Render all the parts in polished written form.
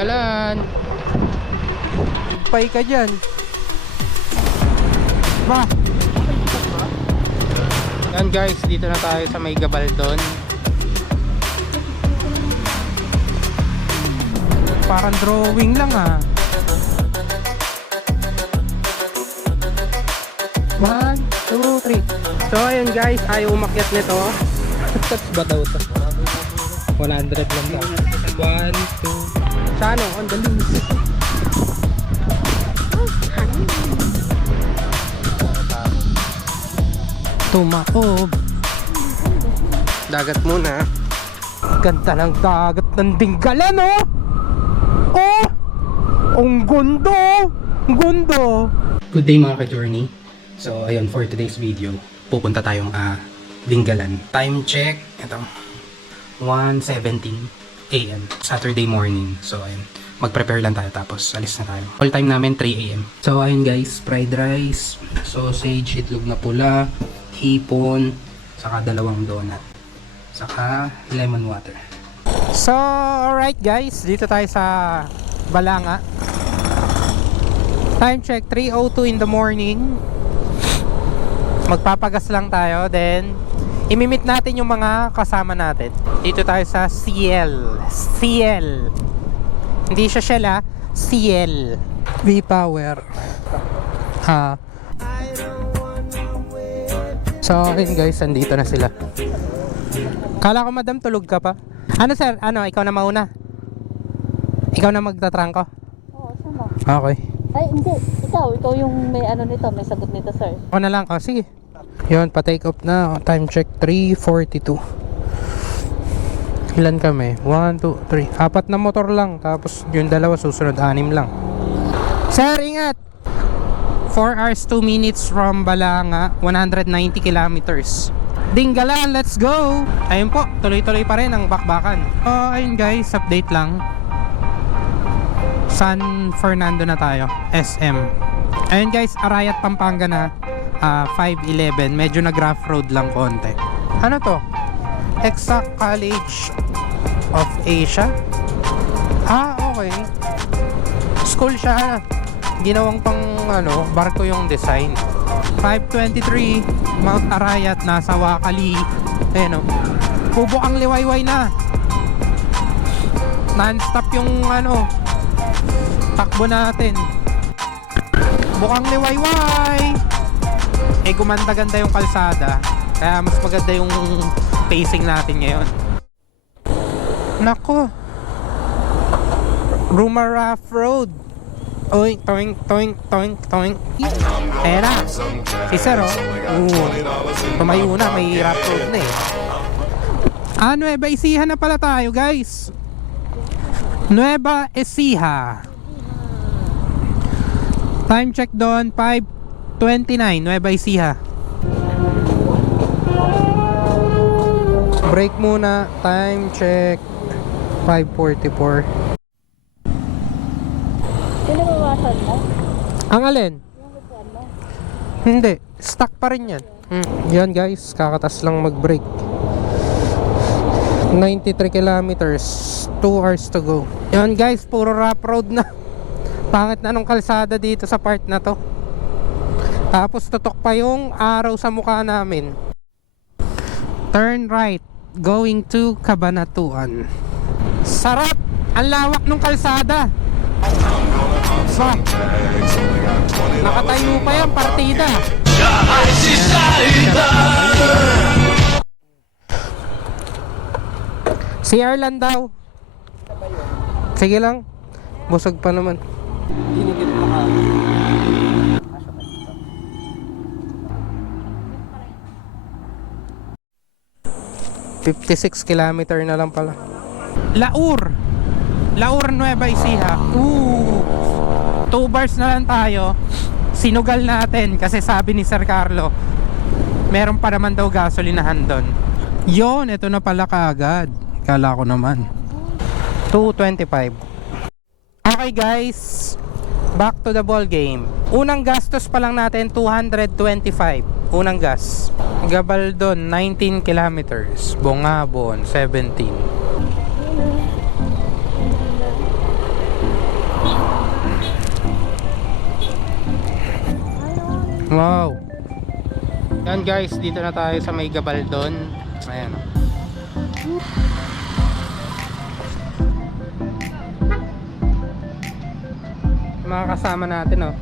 Dinggalan. Pay ka dyan. Ba? Yan guys, dito na tayo sa may Gabaldon. Parang drawing lang ah. 1, 2, 3. So ayun guys, ayaw umakyat nito. Tats ba daw ito? 100 lang daw. 1, 2. Sa ano? On the loose. Tumaob. Dagat muna. Ganda ng dagat ng Dinggalan oh. Oh! Ang gundo! Ang gundo! Good day mga ka-journey. So ayun, for today's video, pupunta tayong Dinggalan. Time check, ito 1:17 AM, Saturday morning. So ayun, mag-prepare lang tayo tapos alis na tayo. All time namin 3 AM. So ayun guys, fried rice, sausage, itlog na pula, hipon, saka 2 donut, saka lemon water. So alright guys, dito tayo sa Balanga. Time check 3:02 in the morning. Magpapagas lang tayo, then imimit natin yung mga kasama natin. Dito tayo sa Ciel. Ciel. Hindi siya Shell ha, Ciel. V-Power. So ayun guys, andito na sila. Kala ko madam tulog ka pa. Ano sir? Ano? Ikaw na mauna? Ikaw na magtatrangko? Oo, sama. Okay. Ay, hindi. Ikaw yung may ano nito, may sagot nito, sir. Ako na lang. Sige. Yun, pa-take off na. Time check 3:42. Ilan kami? 1, 2, 3. 4 na motor lang. Tapos yung dalawa susunod 6 lang. Sir, ingat! 4 hours 2 minutes from Balanga, 190 kilometers. Dinggalan, let's go! Ayun po, tuloy-tuloy pa rin ang bakbakan. Ayun guys, update lang. San Fernando na tayo, SM. Ayun guys, Arayat, Pampanga na. 5:11, medyo nag-rough road lang konti. Ano to? Exact College of Asia. Okay. School siya. Ginawang pang ano, barko yung design. 5:23, Mount Arayat, nasa Wakali. Ayan o. Pubo ang liwayway na. Non-stop yung ano, takbo natin. Bukang liwayway. Gumanda-ganda yung kalsada. Kaya mas maganda yung pacing natin ngayon. Nako. Rumaraf Road. Oink, toink, toink, toink, toink. Ayan na. Si Sir oh. Tumayo na, may rough road na eh. Nueva Ecija na pala tayo guys. Nueva Ecija. Time check doon 5:29, Nueva Ecija. Break muna. Time check 5:44. Pinabawasan mo? Ang alin? Yung lupuan mo? Hindi, stuck pa rin yan. Yan guys, kakatas lang mag-break. 93 kilometers, 2 hours to go. Yan guys, puro rough road na. Pangit na nung kalsada dito sa part na to. Tapos tutok pa yung araw sa mukha namin. Turn right, going to Cabanatuan. Sarap! Ang lawak nung kalsada. Nakatayo pa yan, partida. Si Erlan daw. Sige lang. Busog pa naman. 56 kilometer na lang pala. Laur Nueva Ecija. 2 bars na lang tayo. Sinugal natin kasi sabi ni Sir Carlo meron pa naman daw gasolinahan doon. Yon, ito na pala kaagad. Kala ko naman 2:25. Okay guys, back to the ball game. Unang gastos pa lang natin 225. Unang gas. Gabaldon 19 kilometers. Bongabon 17. Wow. Yan guys, dito na tayo sa may Gabaldon. Ayan. Mga kasama natin, oh.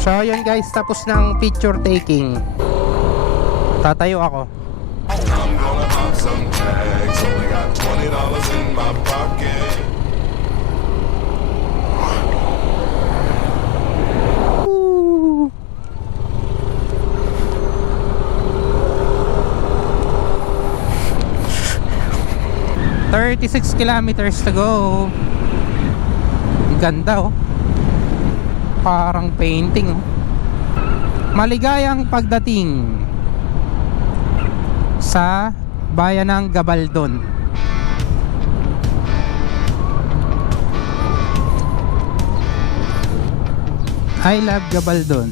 So yun guys, tapos ng picture taking. Tatayo ako. I'm gonna pop some tags. Only got $20 in my pocket. Woo! $36 kilometers to go. Ang ganda, oh. Parang painting, oh. Maligayang pagdating sa bayan ng Gabaldon. I love Gabaldon.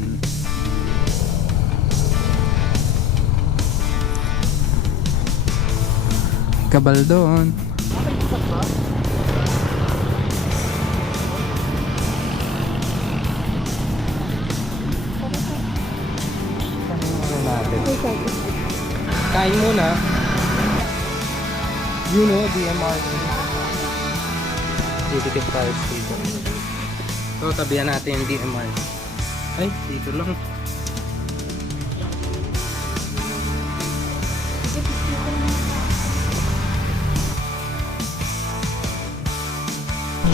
Gabaldon. Kain muna. You know, DMR. Didikit tayo dito. So, tabihan natin yung DMR. Ay, dito lang.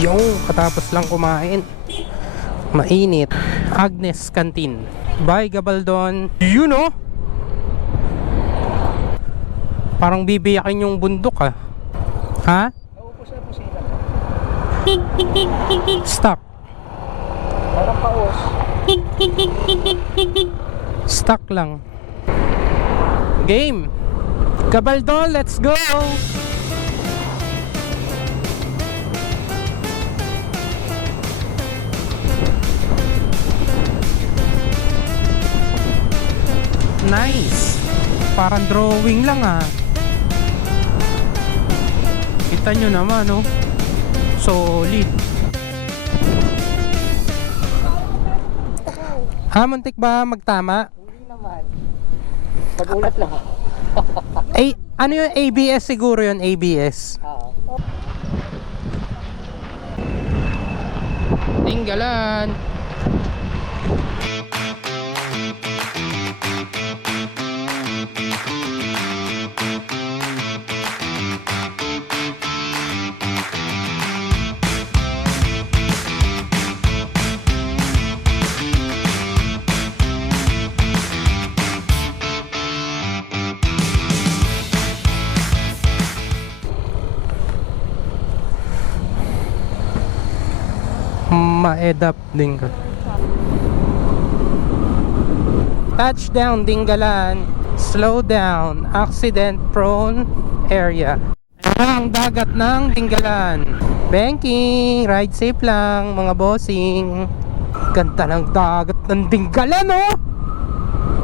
Yo, katapos lang kumain. Mainit. Agnes Canteen. Bye, Gabaldon. You know? Parang bibiyakin yung bundok, ah. Ha? Stuck. Parang paus. Stuck lang. Game. Gabaldon, let's go. Nice. Parang drawing lang, ah. Kita nyo naman, oh. Solid. Muntik ba magtama? Hindi naman. Pagulat lang ako. Ay, ano yung ABS siguro yun? ABS. Oo. Tinggalan. Ma-edap din ka. Touchdown Dingalan. Slow down. Accident prone area. Ang dagat ng Dingalan. Banking. Ride safe lang mga bossing. Ganda ng dagat ng Dingalan, oh.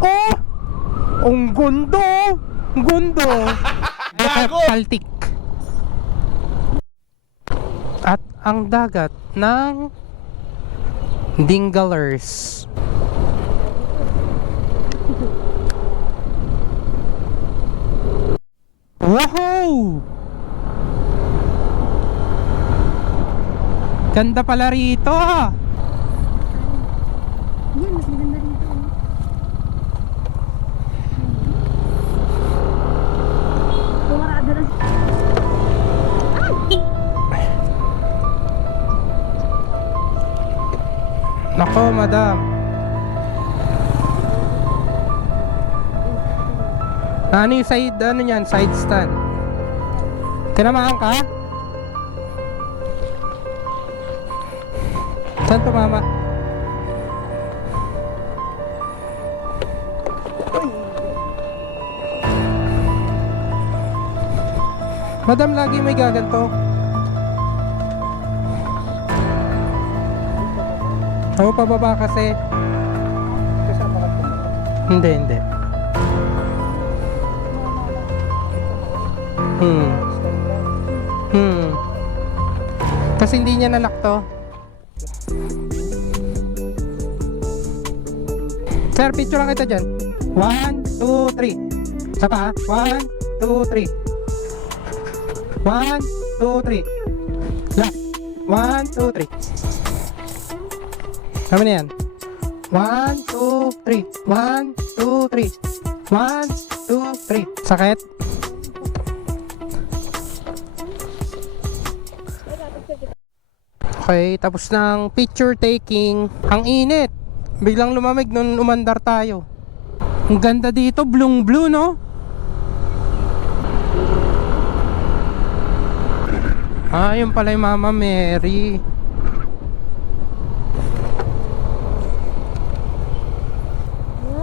Oh. Ang gundo. Gundo. Baltic. At ang dagat ng Dingalers. Wow! Ganda pala rito. Yan, mas maganda rito. Pumarada na. Nako, madam. Ano yung side, ano yan? Side stand. Tinamaan ka? Saan tumama? Madam, lagi may gaganto. Oo, pababa kasi. Kasama ka po. Hindi. Kasi hindi niya nalock to. Sir, picture lang kita dyan. 1, 2, 3. Isa pa, 1, 2, 3. 1, 2, 3. Last. 1, 2, 3. Tama na yan. 1, 2, 3. 1, 2, 3. 1, 2, 3. Sakit? Okay, tapos ng picture taking. Ang init. Biglang lumamig nung umandar tayo. Ang ganda dito, blue blue, no? Ah, yun pala yung Mama Mary.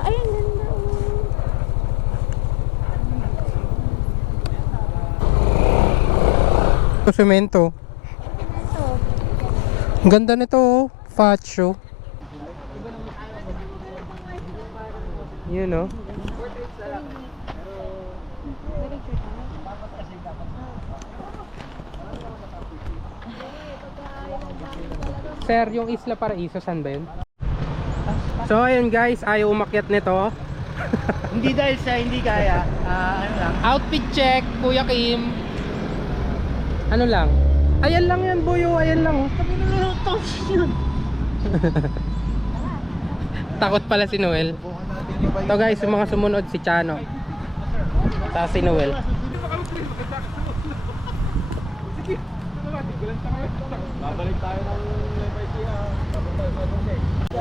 Ay, ang ganda. Ito, semento. Ang ganda nito, oh. Facho. Yun, no? Sir, yung Isla Paraiso, saan ba yun? So, ayun guys, ayaw umakyat nito. Hindi dahil sa hindi kaya. Ano lang. Outfit check, Kuya Kim. Ano lang? Ayan lang yan, boyo. Ayan lang, oh. Takot pala si Noel. Ito guys, yung mga sumunod, si Chano. Sa si Noel. Babalik tayo ng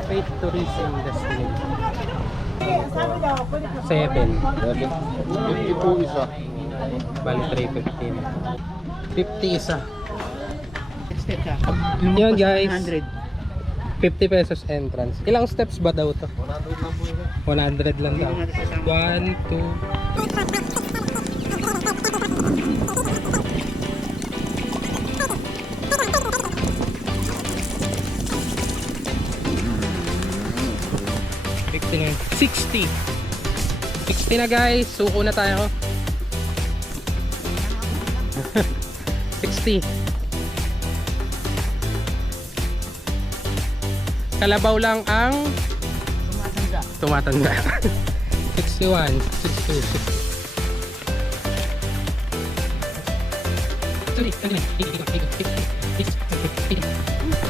Faith Tourism Destination. 7. 50 po isa. Bali 315. 50 isa. Step ka. Yun guys. 100. 50 pesos entrance. Ilang steps ba daw to? 100 lang daw. 1, 2. Na 60 na guys, suko na tayo. 60. Kalabaw lang ang tumatanda. 61, 62,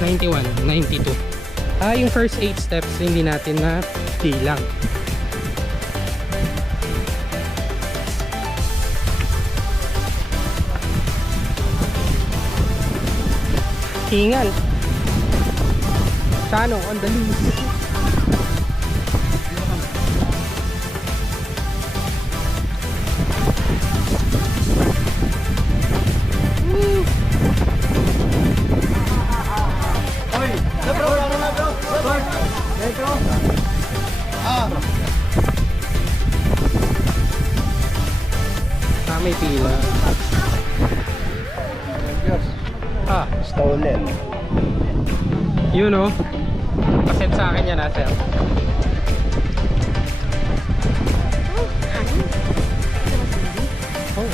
91, 92. Yung first 8 steps hindi natin na bilang. Hingal. Chano on the loose. May pila. Stolen. Yun o. Pasend sa akin yan, sir. Oh.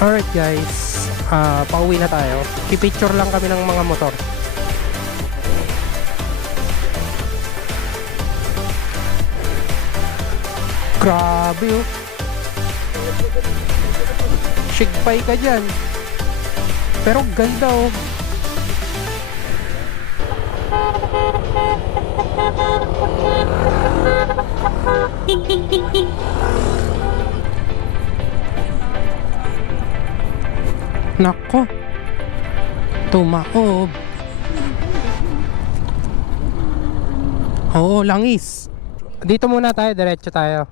Alright guys, pauwi na tayo. I-picture lang kami ng mga motor. Grabe oh. Shigpay ka dyan. Pero ganda oh. Nako, tumaob. Oo, langis. Dito muna tayo, diretso tayo.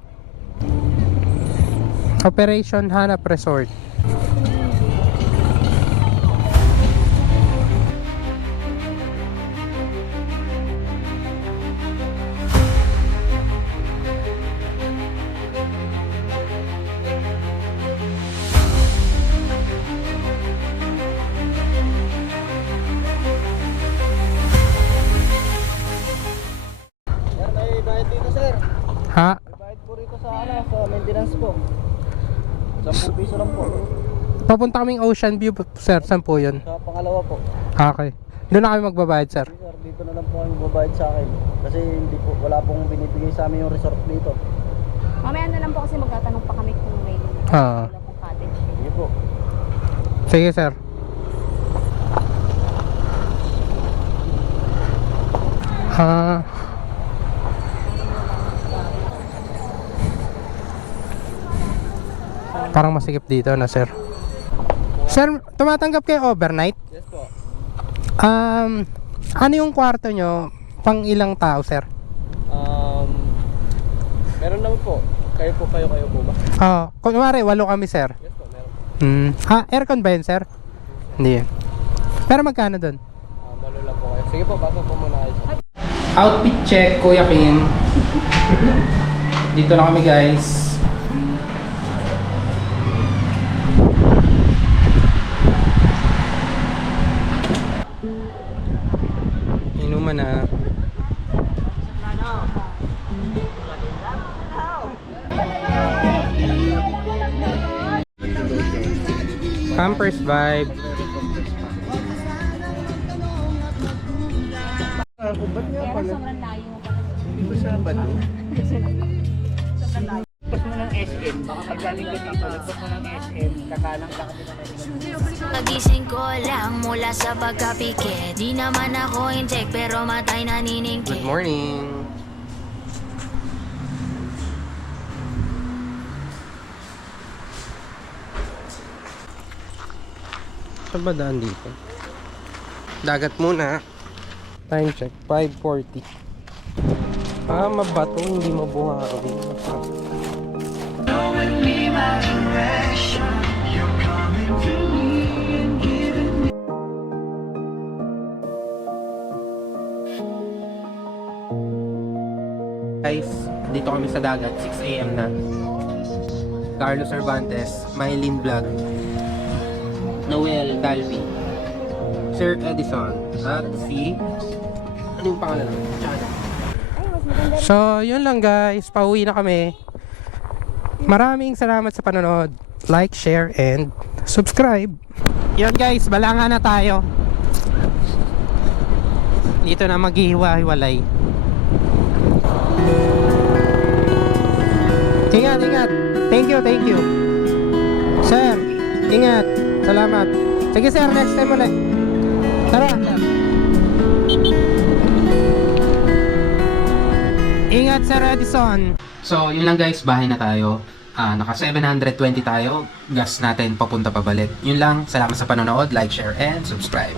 Operation Hanap Resort. Papunta kaming Ocean View, sir. Saan po yun? Sa pangalawa po. Okay. Doon na kami magbabayad, sir. Sir, dito na lang po kayo magbabayad sa akin. Kasi hindi po, wala pong binibigay sa amin yung resort dito. Mamaya na lang po kasi magtatanong pa kami kung may Ah. wala pong cottage. Sige po. Sige, sir. Parang masikip dito na, sir. Sir, tumatanggap kayo overnight? Yes po. Ano yung kwarto nyo? Pang ilang tao, sir? Meron naman po. Kayo po ba? Kunwari, 8 kami, sir. Yes po, meron. Aircon ba yun, sir? Hindi. Pero magkano dun? Malo lang po kayo. Sige po, bago po muna kayo. Outfit check, Kuya Kim. Dito na kami, guys. Inuman na. Campers vibe. Ba't nga Kaya pala? sobrang layo mo pa. Dito sa Bado. Lagpas mo ng SM. Baka paggaling ka dito, lagpas mo ng SM. Kakalang ka kami na Pagising ko lang mula sa pagkapike. Di naman ako inject pero matay Good naniningkit. morning. Saan ba daan dito? Dagat muna. Time check, 5:40. Mabato, hindi mabuhawi. Guys, dito kami sa dagat, 6 AM na. Carlos Cervantes, Mylene Vlog, Noel Dalby, Sir Edison, at si... Ano yung pangalan naman? So, yun lang guys. Pauwi na kami. Maraming salamat sa panonood. Like, share, and subscribe. Yun guys, balanga na tayo. Dito na maghihiwa-hiwalay. Ingat, ingat. Thank you. Sir, ingat. Salamat. Sige sir, next time ulit. Tara. Ingat Sir Edison. So, yun lang guys, bahay na tayo. Naka 720 tayo. Gas natin papunta pabalik. Yun lang, salamat sa panonood. Like, share, and subscribe.